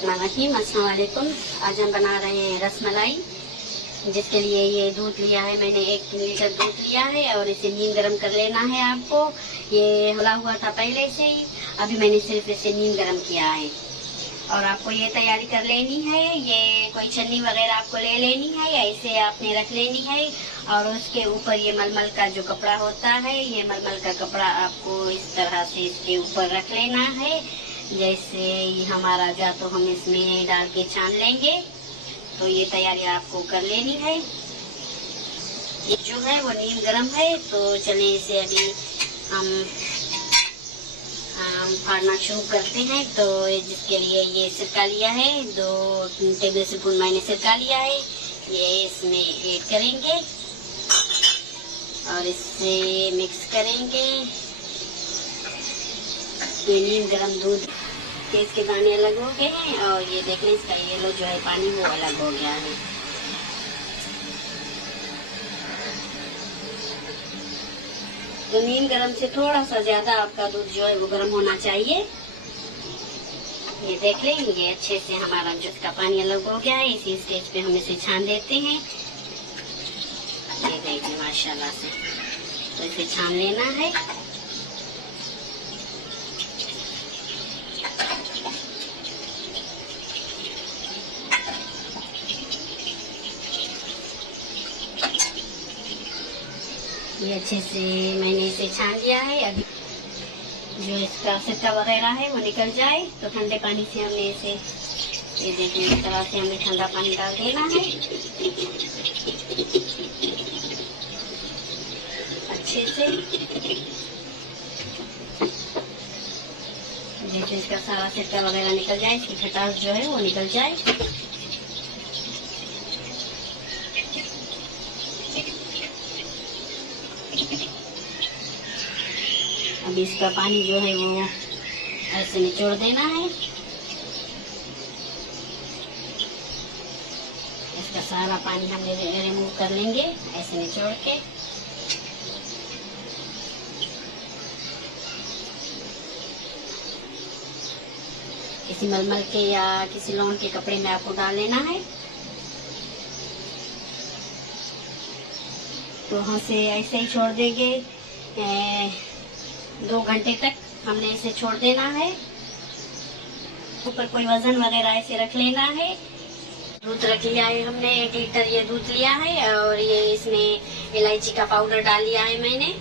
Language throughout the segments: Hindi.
बिस्मिल्लाहिर्रहमानिर्रहीम। अस्सलाम वालेकुम। आज हम बना रहे हैं रसमलाई, जिसके लिए ये दूध लिया है मैंने, 1 लीटर दूध लिया है और इसे नीम गरम कर लेना है आपको। ये होला हुआ था पहले से ही, अभी मैंने सिर्फ इसे नीम गरम किया है। और आपको ये तैयारी कर लेनी है, ये कोई छन्नी वगैरह आपको ले लेनी है या इसे आपने रख लेनी है। और उसके ऊपर ये मलमल का जो कपड़ा होता है, ये मलमल का कपड़ा आपको इस तरह से इसके ऊपर रख लेना है। जैसे ये हमारा जा तो हम इसमें डाल के छान लेंगे, तो ये तैयारी आपको कर लेनी है। ये जो है वो नीम गरम है, तो चलिए इसे अभी हम फाड़ना शुरू करते हैं। तो जिसके लिए ये सिरका लिया है, 2 टेबल स्पून मैंने सिरका लिया है, ये इसमें ऐड करेंगे और इससे मिक्स करेंगे। ये नीम गरम दूध के इसके दाने अलग हो गए हैं और ये देख लें इसका येलो जो है पानी वो अलग हो गया है। तो नीम गरम से थोड़ा सा ज्यादा आपका दूध जो है वो गर्म होना चाहिए। ये देख लें, ये अच्छे से हमारा जो इसका पानी अलग हो गया है। इसी स्टेज पे हम इसे छान देते हैं। ये देखिए माशाल्लाह से, तो इसे छान लेना है। ये अच्छे से मैंने इसे छान लिया है। अभी जो इसका सिरका वगैरह है वो निकल जाए तो ठंडे पानी से हमने इसे, ये देखिए इस तरह से हमें ठंडा पानी डाल देना है अच्छे से। जैसे इसका सारा सिरका वगैरह निकल जाए, इसकी खटास जो है वो निकल जाए। अभी इसका पानी जो है वो ऐसे निचोड़ देना है। इसका सारा पानी हमने रिमूव कर लेंगे ऐसे निचोड़ के। किसी मलमल के या किसी लॉन के कपड़े में आपको डाल लेना है। तो हम इसे ऐसे ही छोड़ देंगे 2 घंटे तक हमने इसे छोड़ देना है। ऊपर कोई वजन वगैरह ऐसे रख लेना है। दूध रख लिया है हमने, 1 लीटर ये दूध लिया है और ये इसमें इलायची का पाउडर डाल लिया है मैंने।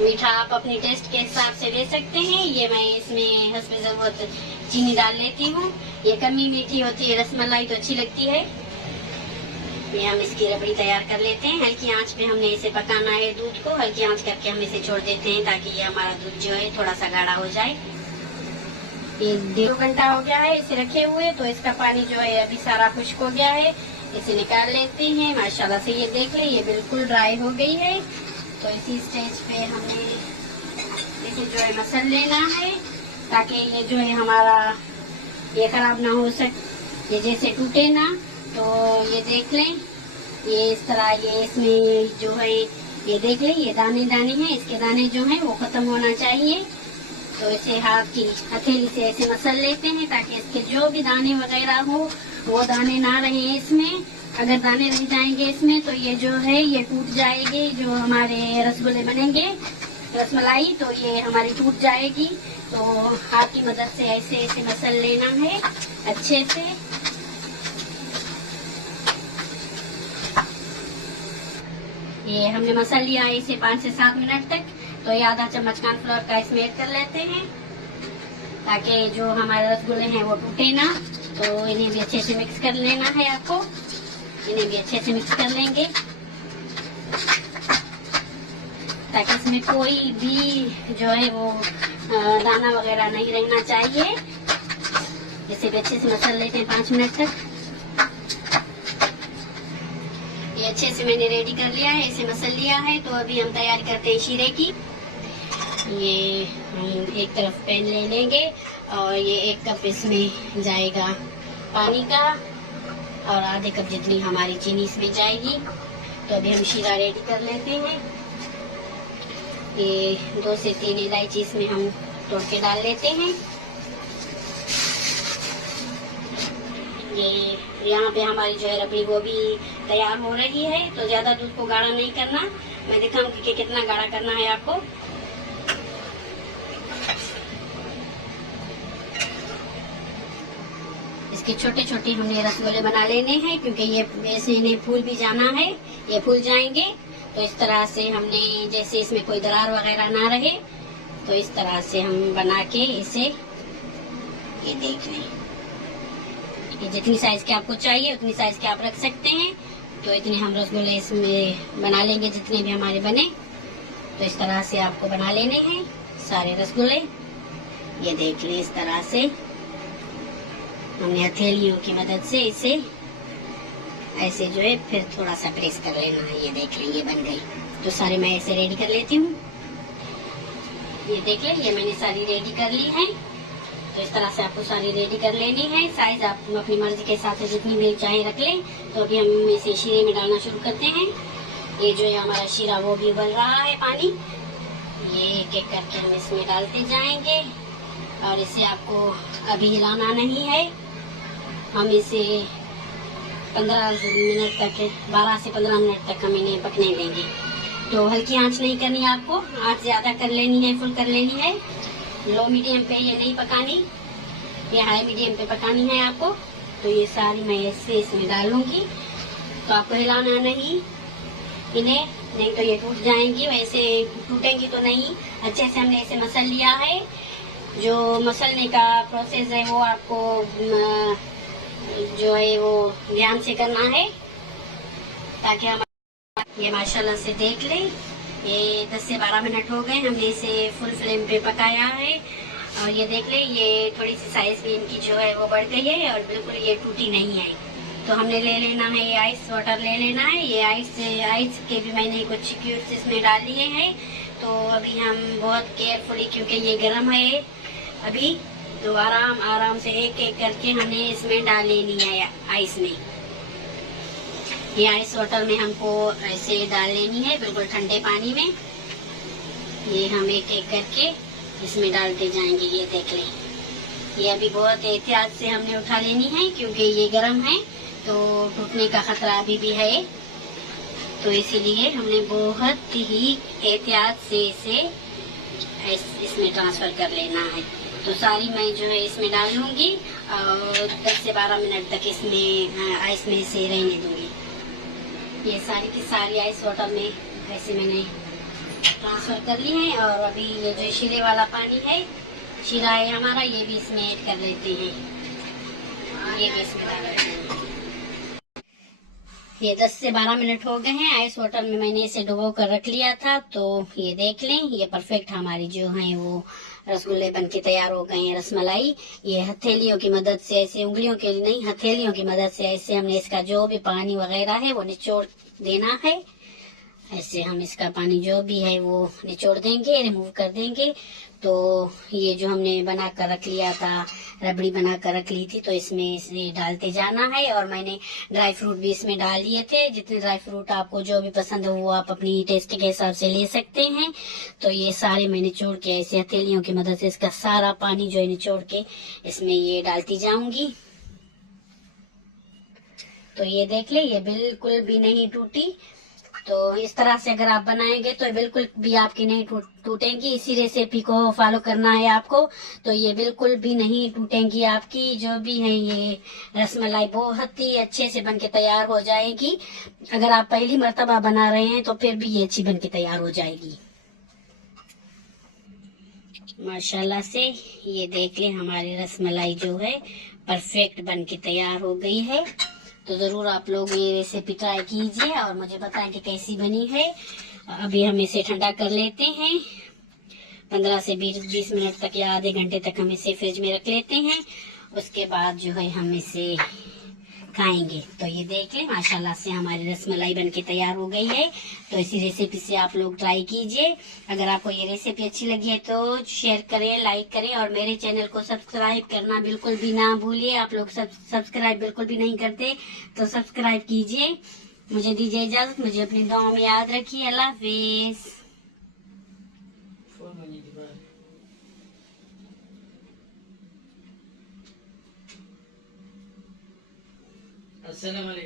मीठा आप अपने टेस्ट के हिसाब से दे सकते हैं। ये मैं इसमें हस्बे ज़रूरत चीनी डाल लेती हूँ। ये कमी मीठी होती है, रसमलाई तो अच्छी लगती है। ये हम इसकी रबड़ी तैयार कर लेते हैं। हल्की आंच पे हमने इसे पकाना है, दूध को हल्की आंच करके हम इसे छोड़ देते हैं ताकि ये हमारा दूध जो है थोड़ा सा गाढ़ा हो जाए। ये 1.5 घंटा हो गया है इसे रखे हुए, तो इसका पानी जो है अभी सारा खुश्क हो गया है। इसे निकाल लेते हैं। माशाल्लाह से ये देख ले, ये बिल्कुल ड्राई हो गई है। तो इसी स्टेज पे हमने इसे जो है मसल लेना है ताकि ये जो है हमारा ये खराब ना हो सके, ये जैसे टूटे ना। तो ये देख लें, ये इस तरह ये इसमें जो है ये देख लें, ये दाने दाने हैं, इसके दाने जो हैं वो खत्म होना चाहिए। तो इसे हाथ की हथेली से ऐसे मसल लेते हैं ताकि इसके जो भी दाने वगैरह हो वो दाने ना रहे इसमें। अगर दाने रह जाएंगे इसमें तो ये जो है ये टूट जाएगी। जो हमारे रसगुल्ले बनेंगे, रसमलाई, तो ये हमारी टूट जाएगी। तो हाथ की मदद से ऐसे ऐसे मसल लेना है अच्छे से। ये हमने मसल लिया है इसे 5 से 7 मिनट तक। तो ये आधा चम्मच कॉर्नफ्लोर का इसमें ऐड कर लेते हैं ताकि जो हमारे रसगुल्ले हैं वो टूटे ना। तो इन्हें भी अच्छे से मिक्स कर लेना है आपको। इन्हें भी अच्छे से मिक्स कर लेंगे ताकि इसमें कोई भी जो है वो दाना वगैरह नहीं रहना चाहिए। इसे भी अच्छे से मसल लेते हैं 5 मिनट तक। ये अच्छे से मैंने रेडी कर लिया है, इसे मसल लिया है। तो अभी हम तैयारी करते हैं शीरे की। ये हम एक तरफ पैन ले लेंगे और ये 1 कप इसमें जाएगा पानी का और आधे कप जितनी हमारी चीनी इसमें जाएगी। तो अभी हम शीरा रेडी कर लेते हैं। ये 2 से 3 इलायची इसमें हम तोड़ के डाल लेते हैं। ये यहाँ पे हमारी जो है रबड़ी वो भी तैयार हो रही है। तो ज्यादा दूध को गाढ़ा नहीं करना, मैं दिखाऊंगी कि कितना गाढ़ा करना है आपको। इसके छोटे छोटे हमने रसगुल्ले बना लेने हैं, क्योंकि ये ऐसे इन्हें फूल भी जाना है, ये फूल जाएंगे। तो इस तरह से हमने, जैसे इसमें कोई दरार वगैरह ना रहे, तो इस तरह से हम बना के इसे, ये देख लें, ये जितनी साइज के आपको चाहिए उतनी साइज के आप रख सकते हैं। तो इतने हम रसगुल्ले इसमें बना लेंगे, जितने भी हमारे बने। तो इस तरह से आपको बना लेने हैं सारे रसगुल्ले। ये देख लें, इस तरह से हमने हथेलियों की मदद से इसे ऐसे जो है फिर थोड़ा सा प्रेस कर लेना है। ये देख लें, ये बन गई। तो सारे मैं ऐसे रेडी कर लेती हूँ। ये देख लें, ये मैंने सारी रेडी कर ली है। तो इस तरह से आपको सारी रेडी कर लेनी है। साइज आप अपनी मर्जी के हिसाब से जितनी भी चाहे रख लें। तो अभी हम इसे शीरे में डालना शुरू करते हैं। ये जो है हमारा शीरा वो भी उबल रहा है पानी। ये एक एक करके हम इसमें डालते जाएंगे और इसे आपको अभी हिलाना नहीं है। हम इसे 15 मिनट तक, 12 से 15 मिनट तक हम इन्हें पकने देंगे। तो हल्की आंच नहीं करनी है आपको, आंच ज्यादा कर लेनी है, फुल कर लेनी है। लो मीडियम पे ये नहीं पकानी, ये हाई मीडियम पे पकानी है आपको। तो ये सारी मैं ऐसे इसमें डालूंगी। तो आपको हिलाना नहीं इन्हें, नहीं तो ये टूट जाएंगी। वैसे टूटेंगी तो नहीं, अच्छे से हमने इसे मसल लिया है। जो मसलने का प्रोसेस है वो आपको जो है वो ध्यान से करना है, ताकि हम ये माशाल्लाह से देख लें। ये 10 से 12 मिनट हो गए, हमने इसे फुल फ्लेम पे पकाया है। और ये देख लें, ये थोड़ी सी साइज भी इनकी जो है वो बढ़ गई है और बिल्कुल ये टूटी नहीं है। तो हमने ले लेना है, ये आइस वाटर ले लेना है। ये आइस के भी मैंने कुछ क्यूब्स इसमें डाल दिए हैं। तो अभी हम बहुत केयरफुली, क्योंकि ये गर्म है अभी, तो आराम से एक एक करके हमने इसमें डाल लेनी है आइस में। ये आइस वाटर में हमको ऐसे डाल लेनी है, बिल्कुल ठंडे पानी में। ये हम एक एक करके इसमें डालते जाएंगे। ये देख लें, ये अभी बहुत एहतियात से हमने उठा लेनी है, क्योंकि ये गर्म है तो टूटने का खतरा अभी भी है। तो इसीलिए हमने बहुत ही एहतियात से इसे इसमें ट्रांसफर कर लेना है। तो सारी मैं जो है इसमें डाल लूंगी और 10 से 12 मिनट तक इसमें आइस में इसे रहने दूंगी। ये सारी की सारी आइस वाटर में ऐसे मैंने ट्रांसफर कर ली है। और अभी ये जो शीरे वाला पानी है, शीरा है हमारा, ये भी इसमें ऐड कर लेते हैं। ये भी इसमें डाल देते हैं। ये 10 से 12 मिनट हो गए हैं। आइस वाटर में मैंने इसे डुबो कर रख लिया था। तो ये देख लें, ये परफेक्ट हमारी जो है वो रसगुल्ले बन के तैयार हो गए हैं, रसमलाई। ये हथेलियों की मदद से, ऐसे उंगलियों के नहीं, हथेलियों की मदद से ऐसे हमने इसका जो भी पानी वगैरह है वो निचोड़ देना है। ऐसे हम इसका पानी जो भी है वो निचोड़ देंगे, रिमूव कर देंगे। तो ये जो हमने बना कर रख लिया था, रबड़ी बना कर रख ली थी, तो इसमें इसे डालते जाना है। और मैंने ड्राई फ्रूट भी इसमें डाल दिए थे। जितने ड्राई फ्रूट आपको जो भी पसंद हो वो आप अपनी टेस्ट के हिसाब से ले सकते हैं। तो ये सारे मैं निचोड़ के ऐसे हथेलियों की मदद से इसका सारा पानी जो है निचोड़ के इसमें ये डालती जाऊंगी। तो ये देख ले, ये बिल्कुल भी नहीं टूटी। तो इस तरह से अगर आप बनाएंगे तो बिल्कुल भी आपकी नहीं टूटेंगी। इसी रेसिपी को फॉलो करना है आपको, तो ये बिल्कुल भी नहीं टूटेंगी आपकी जो भी है। ये रसमलाई बहुत ही अच्छे से बनके तैयार हो जाएगी। अगर आप पहली मर्तबा बना रहे हैं तो फिर भी ये अच्छी बनके तैयार हो जाएगी माशाल्लाह से। ये देख लें, हमारी रसमलाई जो है परफेक्ट बनके तैयार हो गई है। तो जरूर आप लोग ये रेसिपी ट्राई कीजिए और मुझे बताएं कि कैसी बनी है। अभी हम इसे ठंडा कर लेते हैं। 15 से 20 मिनट तक या आधे घंटे तक हम इसे फ्रिज में रख लेते हैं। उसके बाद जो है हम इसे खाएंगे। तो ये देख लें, माशाल्लाह से हमारी रसमलाई बनके तैयार हो गई है। तो इसी रेसिपी से आप लोग ट्राई कीजिए। अगर आपको ये रेसिपी अच्छी लगी है तो शेयर करें, लाइक करें और मेरे चैनल को सब्सक्राइब करना बिल्कुल भी ना भूलिए। आप लोग सब्सक्राइब बिल्कुल भी नहीं करते तो सब्सक्राइब कीजिए। मुझे दीजिए इजाजत, मुझे अपनी दुआओं में याद रखिए। अल्लाह हाफिज। अस्सलाम वालेकुम।